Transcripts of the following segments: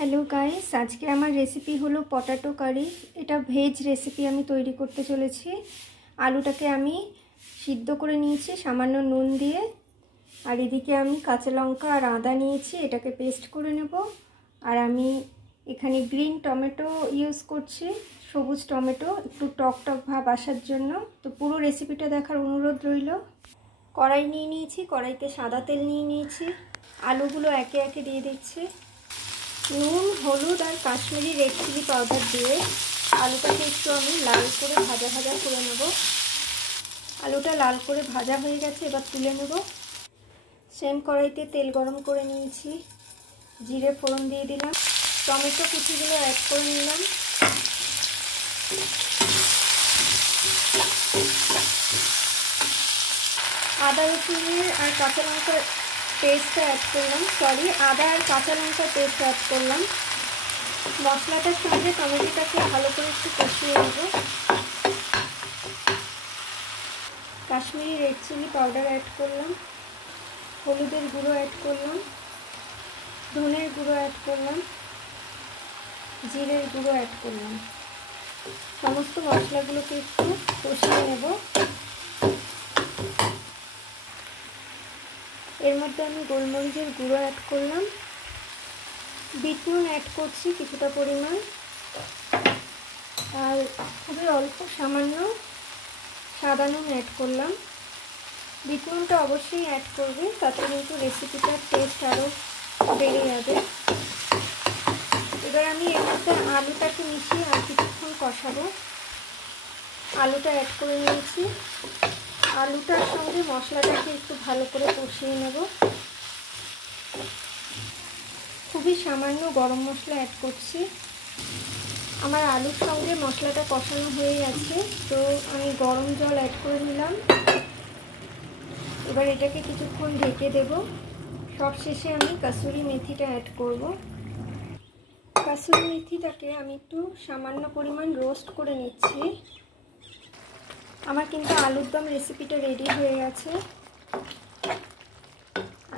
Hello guys, आज के आमार रेसिपि हलो पटाटो कारि। एटा भेज रेसिपि आमी तैरी करते चलेछि। आलूटाके आमी सिद्ध करे निয়েছি सामान्य नुन दिए, और एदिके आमी काँचा लंका और आदा निয়েছি, एटाके पेस्ट करे नेब। और आमी एखाने ग्रीन टमेटो यूज करछि, सबुज टमेटो एकटु टक टक भाव आसार जन्य। तो पुरो रेसिपिटा देखार अनुरोध रइल। कड़ाई निয়ে নিয়েছি, कड़ाईते सादा तेल निয়ে নিয়েছি। आलूगुलो एके एके दिए दिচ্ছি। নুন, হলুদ और কাশ্মীরি রেড চিলি পাউডার দিয়ে আলুটাকে একটু আমি লাল করে ভাজা ভাজা করে নেব। আলুটা লাল করে ভাজা হয়ে গেছে, এবার তুলে নেব। সেম কড়াইতে তেল গরম করে নিয়েছি, জিরে ফোড়ন দিয়ে দিলাম, টমেটো কুচিগুলো অ্যাড করে নিলাম, আদা রসুনের আর কাঁচা লঙ্কার पेस्ट ऐड करलाम, सरि आदा और काँचा लंका पेस्ट ऐड करलाम। मशलाटार संगे टमेटोटाके भालो करे एकटु कषिये नेब। Kashmiri red chilli powder add करलाम, हलुदेर गुঁড়ো ऐड करलाम, धनेर गुঁড়ো ऐड करलाम, जिरेर गुঁড়ো ऐड करलाम। समस्त मशलागुलोके एकटु कषिये नेब। एर मध्य आमी गोलमरिचेर गुঁড়ো ऐड करलाम, बीट नुन ऐड करछि किछुटा परिमाण, और खुबই अल्प सामान्य सादा नुन ऐड करलाम। बीट नुनटा अवश्यई ऐड करबे, ताते किन्तु रेसिपिटार टेस्ट आरो बेड़े जाबे। एबार आमी एर मধ্যে आलूटाके मिशिয়ে আর কিছুক্ষণ কষাবো। आलूटा ऐड करे निয়েছি, आलूटार संगे मशलाटाके एकटु भालो करे कषिয়ে नेब। खुबই सामान्य गरम मशला ऐड करछि। आमार आलूर संगे मशलाटा कषानो हये गेছে, तो आमी गरम जल ऐड करे निलाम। एबार एटाके किछुक्षण ढेके देब। सबशेषे आमी कासुरी मेथिटा ऐड करब। कासुरी मेथिटाके आमी एकटु सामान्य परिमाण रोस्ट करे निচ্ছি। আমার কিন্তু আলুর দম রেসিপিটা রেডি হয়ে গেছে।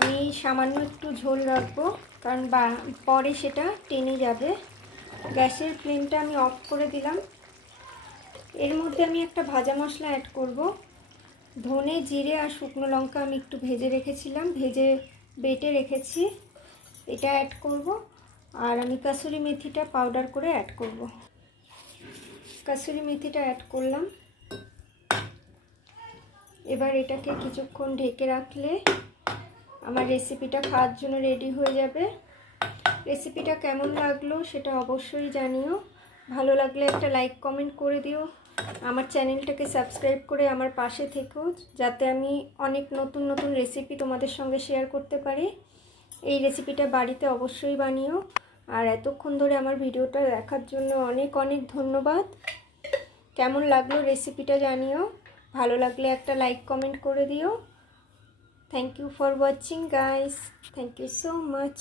আমি সামান্য একটু ঝোল রাখবো, কারণ পরে সেটা টেনে যাবে। গ্যাসের ফ্লেমটা আমি অফ করে দিলাম। এর মধ্যে আমি একটা ভাজা মশলা অ্যাড করব। ধনে, জিরে আর শুকনো লঙ্কা আমি একটু ভেজে রেখেছিলাম, ভেজে বেটে রেখেছি, এটা অ্যাড করব। আর আমি কাসুরি মেথিটা পাউডার করে অ্যাড করব। কাসুরি মেথিটা অ্যাড করলাম। এবার এটাকে কিছুক্ষণ ঢেকে রাখলে আমার রেসিপিটা খাওয়ার জন্য রেডি হয়ে যাবে। রেসিপিটা কেমন লাগলো সেটা অবশ্যই জানিও। ভালো লাগলে একটা লাইক কমেন্ট করে দিও। আমার চ্যানেলটাকে সাবস্ক্রাইব করে আমার পাশে থেকো, যাতে আমি অনেক নতুন নতুন রেসিপি তোমাদের সঙ্গে শেয়ার করতে পারি। এই রেসিপিটা বাড়িতে অবশ্যই বানিও। আর এতক্ষণ ধরে আমার ভিডিওটা দেখার জন্য অনেক অনেক ধন্যবাদ। কেমন লাগলো রেসিপিটা জানিও। ভালো লাগলে একটা লাইক কমেন্ট করে দিও। Thank you for watching guys. Thank you so much.